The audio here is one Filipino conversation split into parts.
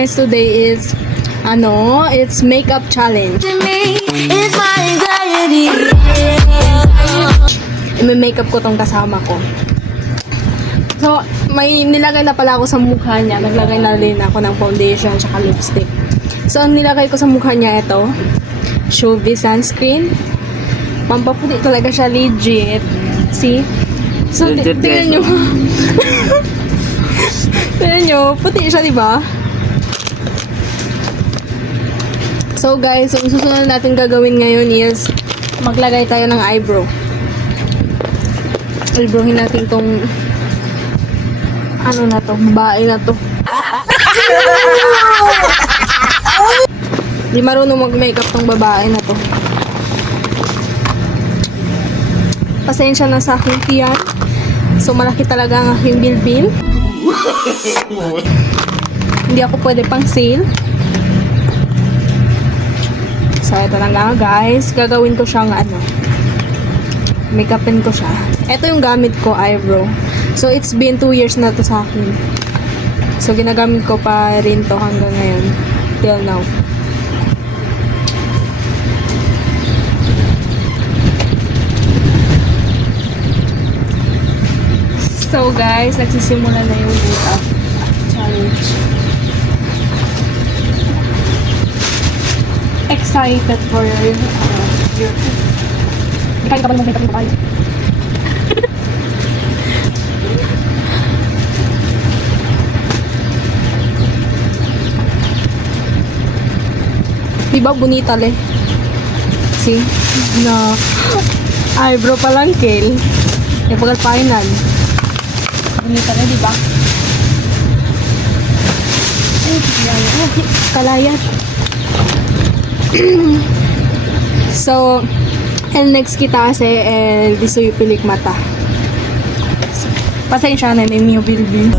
guys, today is it's makeup challenge. I-makeup ko tong kasama ko. So, may nilagay na pala ako sa mukha niya. Naglagay na rin ako ng foundation at lipstick. So, ang nilagay ko sa mukha niya ito, Shovie sunscreen. Pampaputi talaga siya, legit. See? So, tingnan nyo. Tingnan nyo, puti siya, diba? So, guys, ang susunod natin gagawin ngayon is maglagay tayo ng eyebrow. Eyebrowin natin tong ano na to, babae na to. Di marunong mag-makeup tong babae na to. Pasensya na sa aking tiyan. So, malaki talaga ang aking bilbil. Hindi ako pwede pang sale. So, ito na nga guys. Gagawin ko siyang make-upin ko siya. Ito yung gamit ko, eyebrow. So, it's been 2 years na to sa akin. So, ginagamit ko pa rin to hanggang ngayon. Till now. So, guys, nagsisimula na yung makeup challenge. Excited for your kain ka ba ng makeup yung babae? Diba bonita le? See? Na eyebrow pa lang kill. E pagkat final. Bonita le, diba? Kalayat. So, and next kita kasi gusto yung pilik mata. So, pasensya na may Mio Bilbil.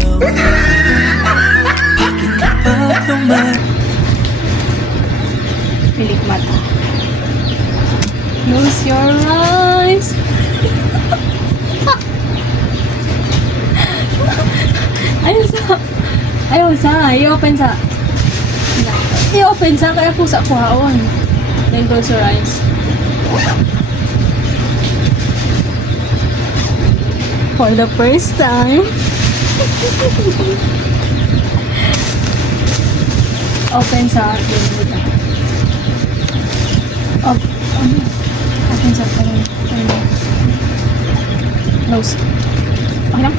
Pilik mata. Close your eyes. I-open sa. I-open sa kaya pusa ko haon. Then close your eyes. For the first time. Open sa akin. Open sa akin. Close. Okay lang?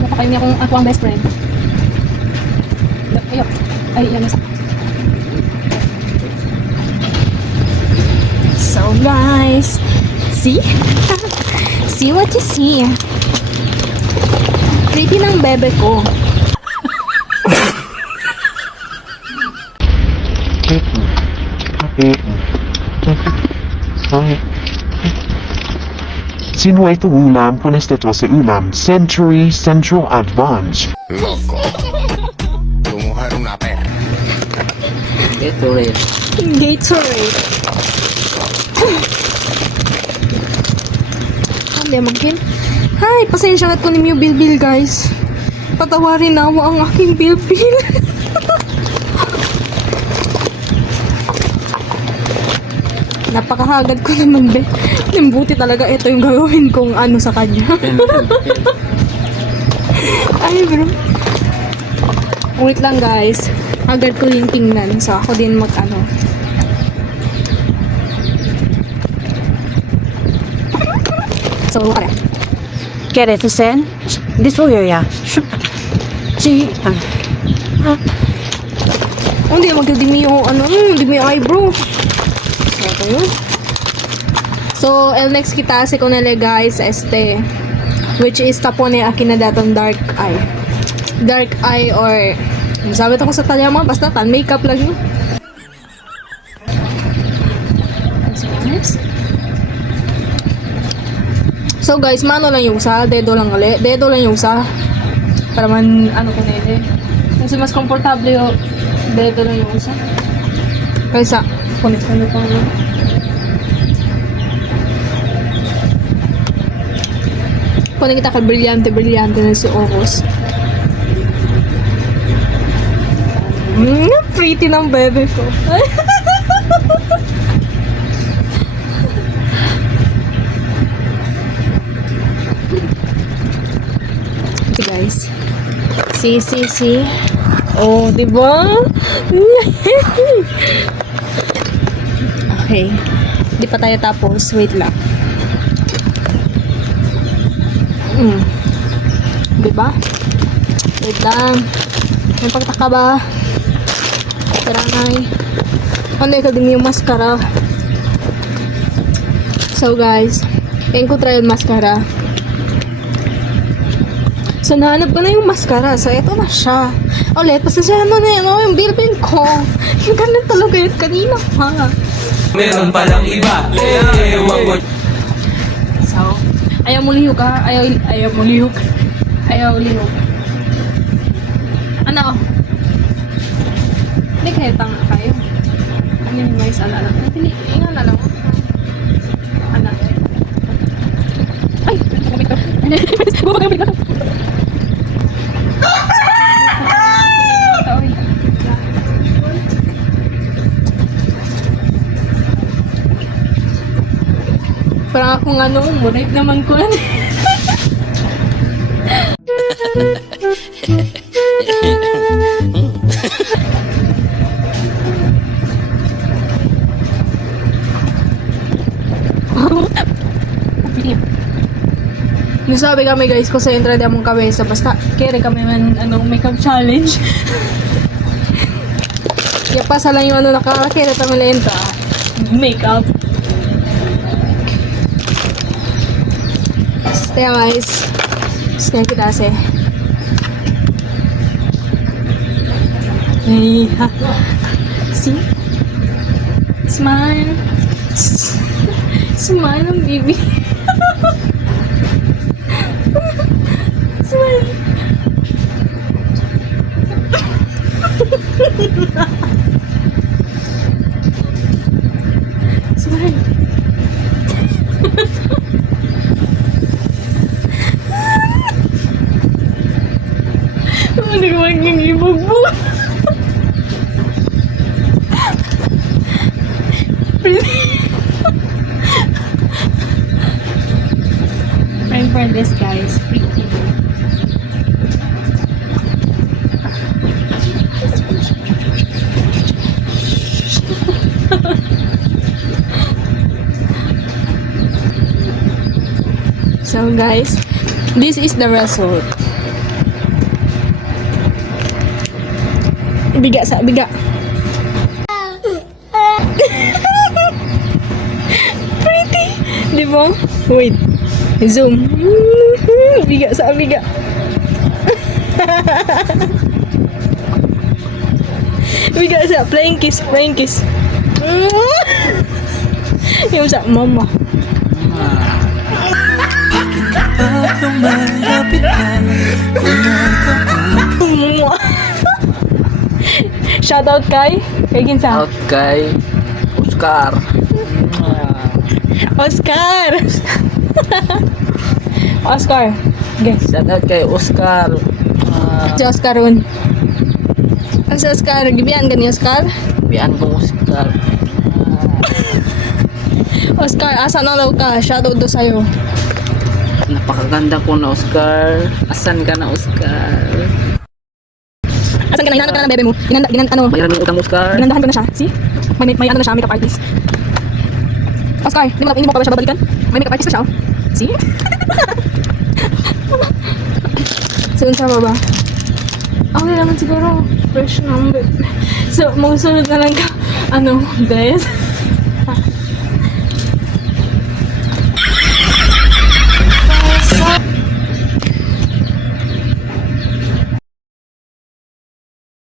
Napakain niya kung ako ang best friend. Ayok. Ay, yan nasa. So guys, see? See what you see. Pretty ng bebe ko. Sino ito ulam con este sa ulam Century Central Advance. Loco. Tu mujer una perra. Gatorade. Hindi magkin. Hi, pasensya na ko ni Mio Bilbil guys. Patawarin na mo ang aking bilbil. Napakahagad ko naman be. Buti talaga ito yung gagawin kong sa kanya. Ay bro. Wait lang guys. Agad ko yung tingnan. So ako din So kaya. ¿Quieres sen? Disfruyo ya. Sí. Hindi magdimi yung dimi yung eyebrow. So ito yun. So, el next kita si Conele guys, which is tapone akin na datong dark eye. Dark eye or, sabi ito ko sa talya mga, basta tan makeup lang yun. So guys, mano lang yung sa, dedo lang yung sa, para man, Conele. Kasi mas komportable yung dedo lang yung sa. Kaysa, punit pa Kung kita ka brilyante na si Oros. Pretty ng bebe ko. See guys. See. Oh, di ba? Okay. Di pa tayo tapos. Wait lang. Di ba? Wait lang. May pagtaka ba? Taranay. Ano ka din yung mascara? So guys, kaya ko try yung mascara. So, nahanap ko na yung mascara. So, eto na siya. Ulit, pasasyahan mo na yun. Oh, yung bilbil ko. Yung ganun talaga yun. Kanina pa. Meron palang iba. Wag mo. So, ayaw mo lihok ha? Ayaw mo lihok. Ayaw lihok. Ano? Hindi kaya tanga kayo. Minimize ala lang. Hindi, ingat na lang. Ano? Ay! Bumalik ka. Bumalik ka. Parang akong ano, murek naman ko. Nasabi kami guys ko sa entrada mong kabesa basta kere kami man ano makeup challenge. Yapasa lang yung ano nakakakira kami lenta makeup. Stay guys. Stay kita se. Hey, ha. See? Smile. Smile, baby. Smile. Smile. Ano ka maging ibugbog? Friend for this guys, pretty. So guys, this is the result. Biga sa biga. Pretty, di ba? Wait, zoom. Biga sa biga. Biga sa flying kiss. Yung sa mama. Shoutout kay Ginsa. Out kay Oscar. Oscar. Okay. Shout out kay Oscar. Si Oscar ron. Si Oscar, gibian ka ni Oscar? Bian ko Oscar. Oscar, asa na daw ka? Shoutout do sa'yo. Napakaganda ko na Oscar. Asan ka na Oscar? Asan ka na? Hinanap ka na ng bebe mo. Bayaran mo utang Oscar. Ginandahan ko na siya. See? May ano na siya, makeup artist. Oscar, hindi mo pa ba siya babalikan? May makeup artist na siya, oh. See? So, sa baba. Okay naman siguro. Fresh number. So, magsunod na lang ka. Ano, best?